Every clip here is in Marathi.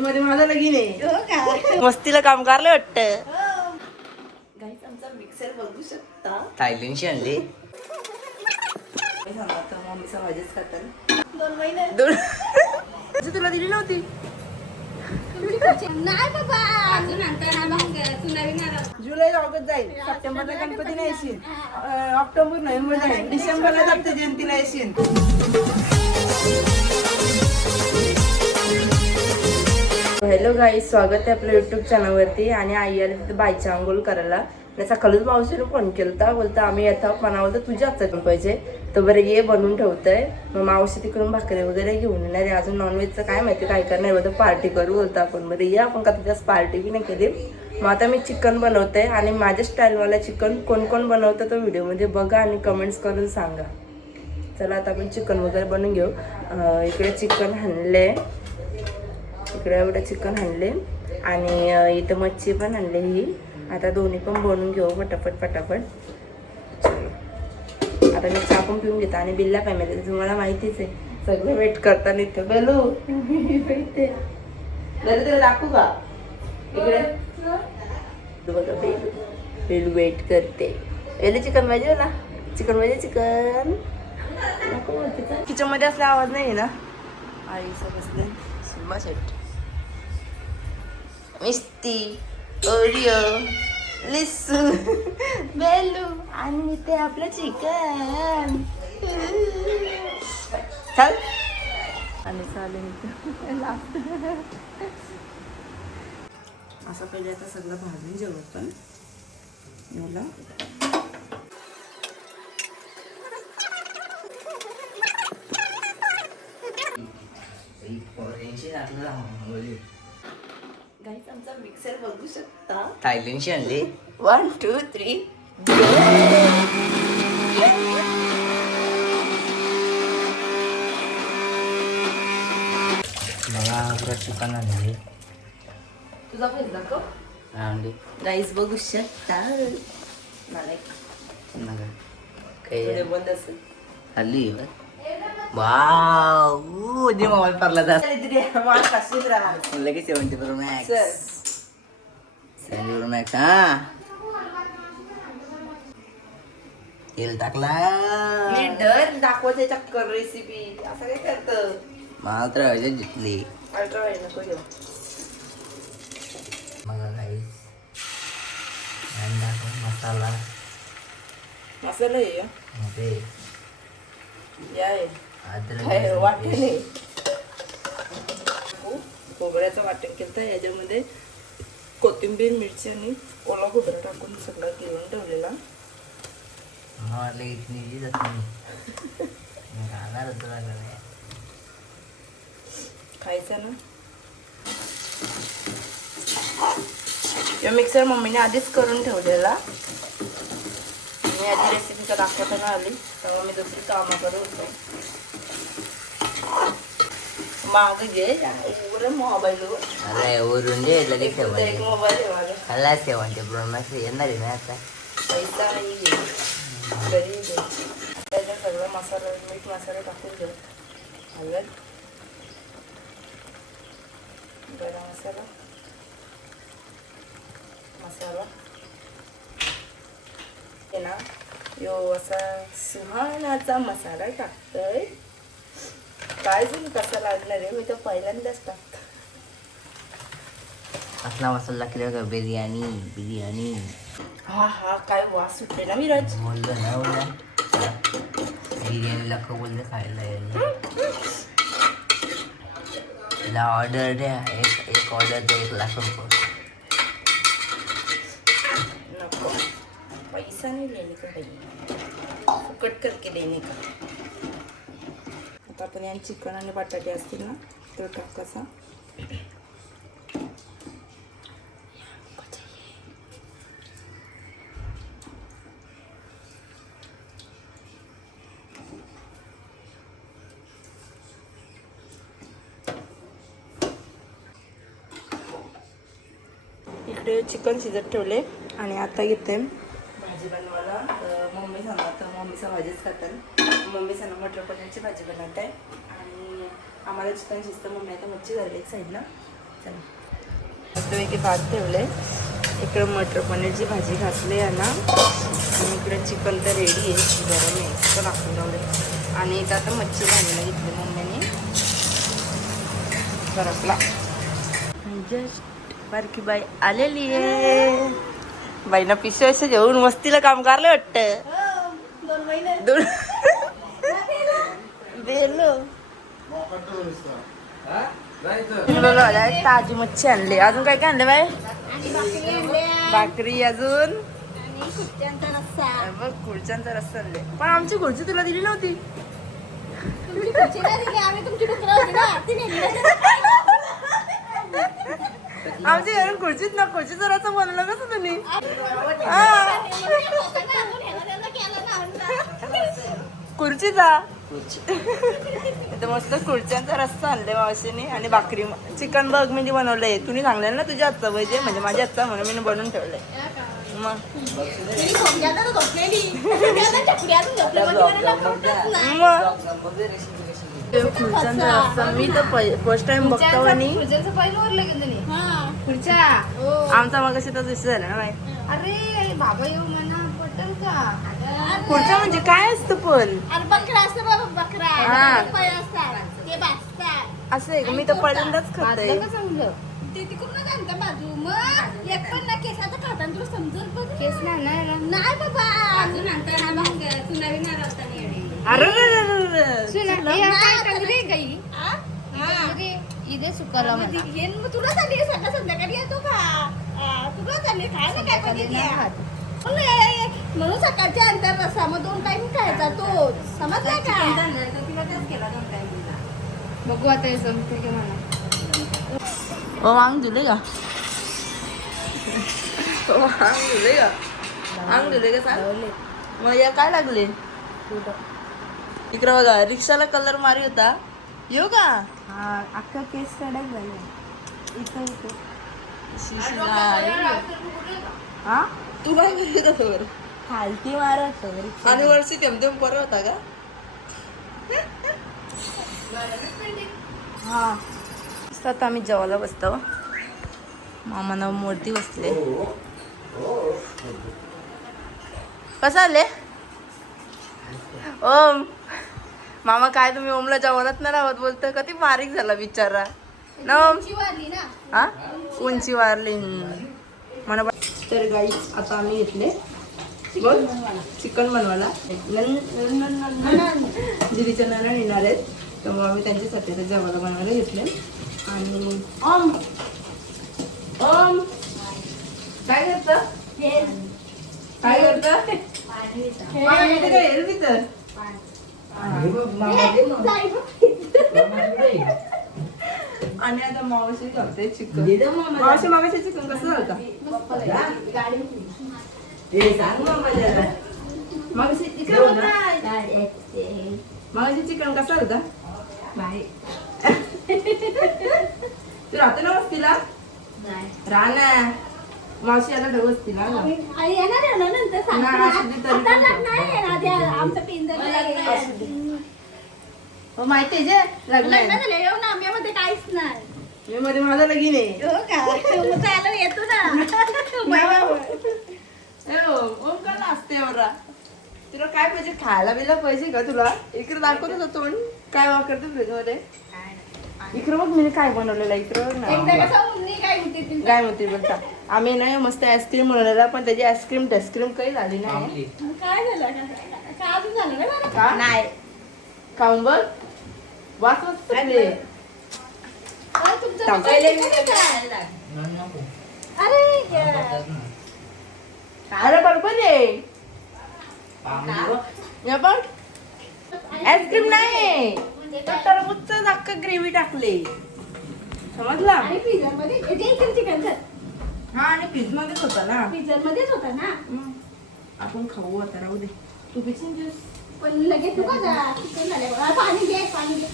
मध्ये माझं लगीन आहे. हो का? मस्तीला काम करलं वाटतं. गाईस आमचा मिक्सर बघू शकता. थायलंडची आणली. मम्मीचा भाजीच खातात. 2 महिने तुला दिली नव्हती. नाही बाबा, अजून आणताना मग तू नवीन आला. जुलै ऑगस्ट जाईल. सप्टेंबरला गणपती नाही येशील. ऑक्टोबर नोव्हेंबर जाईल. डिसेंबरला दत्त जयंतीला येशील. हॅलो गाईस, स्वागत आहे आपल्या युट्यूब चॅनलवरती. आणि आई आली तिथे बाईची आंघोळ करायला. सकाळीच मावशीने फोन केला, बोलता आम्ही येतो. पण बोलतं तुझ्या हातचं पण पाहिजे तर बरं ये बनवून ठेवतंय. मग मावशी तिकडून भाकरी वगैरे घेऊन येणार आहे. अजून नॉनव्हेजचं काय माहिती काय करणार, बोलतं पार्टी करू बोलतं आपण. बरं ये आपण का तुझ्याच पार्टी बी नाही केली. मग आता मी चिकन बनवते आणि माझ्या स्टाईलवाला चिकन कोण कोण बनवतं तो व्हिडिओमध्ये बघा आणि कमेंट्स करून सांगा. चला आता आपण चिकन वगैरे बनवून घेऊ. इकडे चिकन आणले, इकडे एवढं चिकन आणले आणि इथं मच्छी पण आणली ही. आता दोन्ही पण बनवून घेऊ पटापट. आता मी चहा पण पिऊन घेतो आणि बिल्ला फॅमिली तुम्हाला माहितीच आहे सगळं वेट करताना इथं. बेलू भेटते बरं, तुला दाखवू का इकडे बघा. बेलू वेट करते. बेलू चिकन पाहिजे ना, चिकन पाहिजे. चिकन किचन मध्ये असला आवाज नाही ना. आईचा बसले सुमा सेट मिस्ती ओरिओ लिसू बेलू आणि ते आपलं चिकन. चल आणि चालेल असं. पहिले आता सगळं भाजून जेवू आपण याला. गाईस आमचा मिक्सर बघू शकता. थायलंडची आणली. 1 2 3 मला चिकन आणली. तुझा पैसे दाखव. आणली गाईस बघू शकता. मला एक काही बंद असेल. हल्ली वाव मोबाईल पडला लगेच 70 Pro Max. 70 Pro Max. हा तेल टाकला. डर दाखवायचं चक्कर रेसिपी असं काय करतं. मला तर ह्याच्यात जितली. अल्ट्रा वाईड नको घेऊ. बघा गाईस मसाला मसाला आहे मध्ये या अद्रक वाटणे खोबऱ्याचं वाटण केलं. याच्यामध्ये कोथिंबीर मिरची आणि ओला खोबरं टाकून सगळं गिळून ठेवलेला. मला इतनी जात नाही खाणार होतं. खायचा ना. या मिक्सर मम्मीने आधीच करून ठेवलेला. मी आधी रेसिपीचा दाखवताना आली तेव्हा मी दुसरी कामं करत होतो. माग घे मोबाईलवर. अरे वरून दे लगेच एक ठेवायचे. मोबाईल ठेवायला खाल्लाच ठेवायचे Pro Max येणार आहे ना आता. पैसा नाही घरी घे. त्याच्यात सगळं मसाला मीठ मसाला टाकून घेऊ. हळद, गरम मसाला, मसाला हे ना यो असा सुहानाचा मसाला टाकतोय. काय जण कसा लागणार आहे मी तर पहिल्यांदाच टाकतो. असला मसाला केला का बिर्याणी. हा काय वास सुटले ना विराज. बोललं ना बोलला बिर्याणीला का बोललं खायला यायला. तिला ऑर्डर द्या. एक ऑर्डर द्या 1 लाख रुपये. नको पैसा नहीं लेने का भाई, फुकट करके देने का. आता आपण या चिकन आणि बटाटे असतील ना तो टाकायचा. इकडे चिकन शिजत ठेवले आणि आता घेते भाजी बनवायला. मम्मी सांगत मम्मीचा भाजीच खातात. मम्मी सांगा मटर पनीरची भाजी बनवत आहे आणि आम्हाला चिकन शिजतं. मम्मी आता मच्छी झाली एक साईडला. मस्तपैकी भात ठेवले, इकडे मटर पनीरची भाजी घातली आहे ना, आणि इकडे चिकन तर रेडी आहे, गरम आहे तर टाकून ठेवले. आणि इथं आता मच्छी भाजीला घेतली मम्मीने बरफला. जस्ट बारकी बाई आलेली आहे. बाईना पिशव्या अशा घेऊन मस्तीला काम करायला वाटतं. 2 बेलो ताजी मच्छी आणली. अजून काय काय आणले बाय? भाकरी अजून बघ खुर्च्यांचा रस्ता आणले. पण आमची खुर्ची तुला दिली नव्हती. आमच्या घरून खुर्चीत ना खुर्चीचा रस्ता बनवला कसं तुम्ही? खुर्चीचा इथं मस्त खुर्च्यांचा रस्ता आणले मावशीने आणि भाकरी चिकन बघ मी बनवलंय. तुम्ही सांगलेलं ना तुझ्या हातचा पाहिजे म्हणजे माझ्या हातचा म्हणून मी बनवून ठेवलंय. मग खुर्च्यांचा रस्ता मी तर फर्स्ट टाइम बघतो. आणि आमचा मग अशी तर दिसत झालं ना बाई. अरे बाबा येऊ म्हणा पटेल का? खुर्चा म्हणजे काय असतं पण? अरे बकरा असतं बाबा, बकरा हा. पाय असतात ते भाजतात. असं आहे का? मी तर पहिल्यांदाच खाते. ते तिकडूनच आणतं बाजू. मग एक पण ना केस आता खाताना तुला समजून बघ. केस नाही बाबा अजून आणताना मग सुनावी नारळताना येणे. अरे इथे सुकाला मग तुला झाली सकाळ संध्याकाळी येतो का? तुला झाली खाय ना काय बघितलं म्हणून सकाळच्या अंतर रस्सा मग 2 टाइम खायचा तो. समजला का? बघू आता समजते की मला. वांग दिले का? वांग दिले का? वांग दिले का सांग? मग या काय लागले? इकडं बघा रिक्षाला कलर मारी होता. येऊ का? अख्खा केस काढायला झालं इथं हा तू काय करीत होता बरं? खालती मारत आणि वर्षी तेमतेम बरं होता का? हा आता आम्ही जेवायला बसतो. मामाना मूर्ती बसले. कसं आले ओम? मामा काय तुम्ही ओमला जेवणात नाही राहत बोलतो. कधी बारीक झाला बिचारा ना ओम? हा उंची वारली म्हणा. तर गाई आता आम्ही घेतले बघ चिकन बनवायला. दिदीच्या नाना येणार आहेत त्यामुळे आम्ही त्यांच्यासाठी आता जेवायला बनवायला घेतले. आणि ओम ओम काय करतं? काय करतं? आणि आता मावशी करते चिकन. मावशी मागाशी चिकन कसं झालं? मागाशी चिकन कसं झालं? तू राहते ना वस्तीला? राहा ना मावशी आता ढवसती ना. माहिती आहे जे लग्न काहीच नाही. मी मध्ये माझं लगीन आहे. हो का? येतो ना. ओम का नाचते एवढा? तुला काय पाहिजे खायला बिला पाहिजे का तुला? इकडे दाखवत होता तोंड काय वापरतो फ्रीज मध्ये. इकडे बघ मी काय बनवलेलं इकडं काय म्हणते बोलता. आम्ही नाही मस्त आईस्क्रीम बनवलेला पण त्याची आईस्क्रीम टेस्क्रीम काही झाली नाही. काय झालं का नाही खाऊन बघ वास वाजले. अरे बरोबर आहे बघ आईस्क्रीम नाही टरबूजचं अख्खं ग्रेव्ही टाकले. समजला? हा आणि फ्रीज मध्येच होता ना. फ्रीजर मध्येच होता ना. आपण खाऊ आता राहू दे. तू पिशील ज्यूस पण लगेच तू का जा चिकन झाले पाणी घे पाणी घे.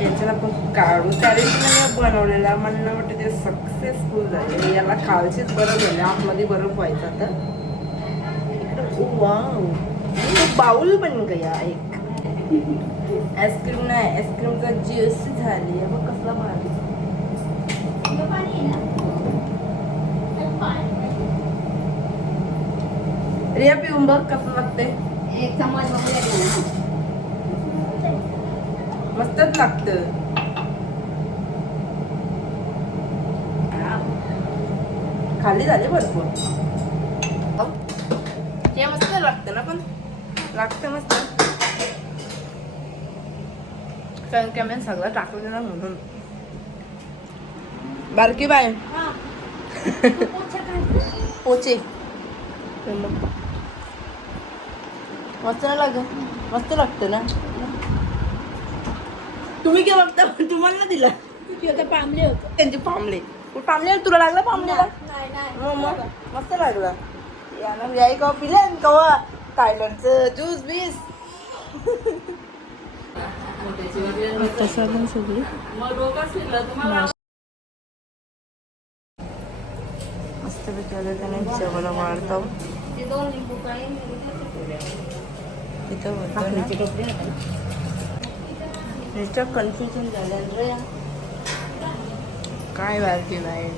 याच्यात आपण काढू काढायची बनवलेला मला वाटतं ते सक्सेसफुल झाले. याला खालचीच बरं झाले, आतमध्ये बरं व्हायचं आता. वाव, बाउल बन गया एक. आईस्क्रीम नाही, आईस्क्रीमचा ज्यूस झाली. बघ कसला भारी. रिया पिऊन बघ कसं लागते. एक चम्मच मस्तच लागतं. खाली झाले भरपूर. हे मस्त लागतं ना, पण लागतं मस्त. कारण की आम्ही सगळं टाकलं ना म्हणून. बारकी बाय पोचे मस्त नाही लागत. मस्त लागतं ना. तुम्ही काय बघता, तुम्हाला दिला पामले होतं. त्यांचे पामले. पामले तुला लागला पामलेला. नाही मग मस्त लागला. यानं याई कवा पिले कवा थायलंडचं ज्यूस बीस. सगळी मस्त त्याने जेवायला वाढतो. इथं कन्फ्युजन झालं रे. काय बारकी नाही.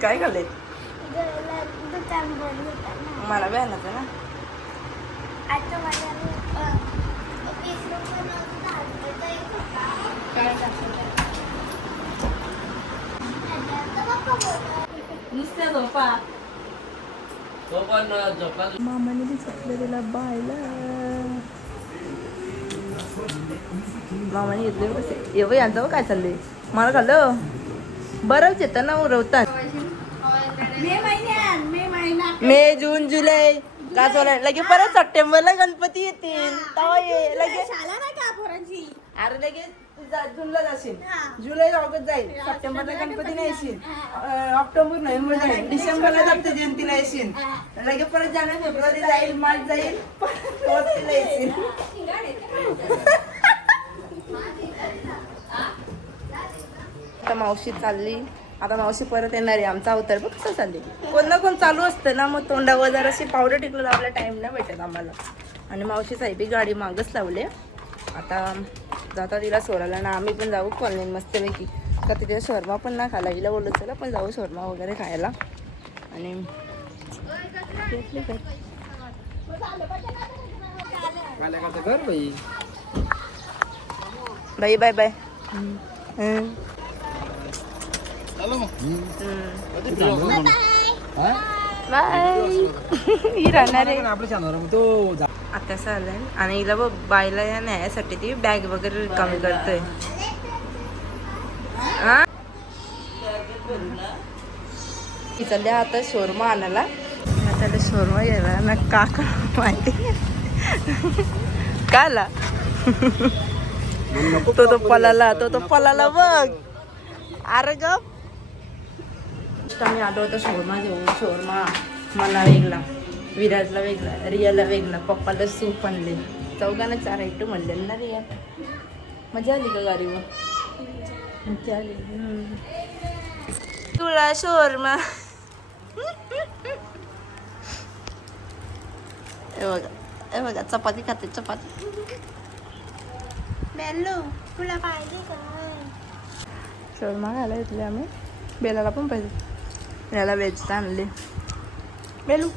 काय खाल्ले मला बी आणायचं ना. नुसत्या झोपा. मामाने बी चपलं त्याला बायला. मामाने घेतले कसे एवढं यांचं काय चाललंय. मला खाल्लं बरंच येतं ना उरवतात. मे जून जुलै का चालू लगे परत सप्टेंबरला गणपती येतील. तेव्हा ये लगे. शाळा नाही का पोरांची. अरे लगेच जूनला जाशील, जुलै ऑगस्ट जाईल, सप्टेंबरला गणपती नाही येशील, ऑक्टोबर नोव्हेंबर जाईल, डिसेंबरला दत्त जयंतीला येशील, लगेच परत जानेवारी फेब्रुवारी जाईल, मार्च जाईल, परत येशील. आता मावशी चालली. आता मावशी परत येणार आहे. आमचा अवतार बघ कसं चालली. कोण ना कोण चालू असतं ना, मग तोंडावर जराशी पावडर टिकलं लावला टाइम नाही भेटत आम्हाला. आणि मावशी साहेबी गाडी मागच लावली. आता जाता तिला सोडायला ना, आम्ही पण जाऊ कॉलनीत मस्तपैकी. का तिथे शर्मा पण ना खायला. हिला बोलत चला पण जाऊ शर्मा वगैरे खायला. आणि बाय बाय बाय बाय. ही राहणार आहे आता चालेल. आणि हिला बघ बायला या न्यायासाठी ती बॅग वगैरे कमी करतोय. चालल्या आता शोरमा आणायला. त्याला शोरमा घ्यायला ना काका माहिती काला तो पलाला तो पलाला बघ. अरे ग आम्ही आलो होतो शोरमा घेऊन. शोरमा मला वेगळा, विराजला वेगळा, रियाला वेगळा, पप्पाला सूप आणले. चौघांना 4 आयटम म्हणले ना रिया. मजा आली का गाडीवर. मजा आली. तुला शोरमा हे बघा चपाती खाते. चपाती बेल्लू तुला पाहिजे का. शोरमा खायला घेतले आम्ही. बेलाला पण पाहिजे. याला व्हेज आणले. बेलू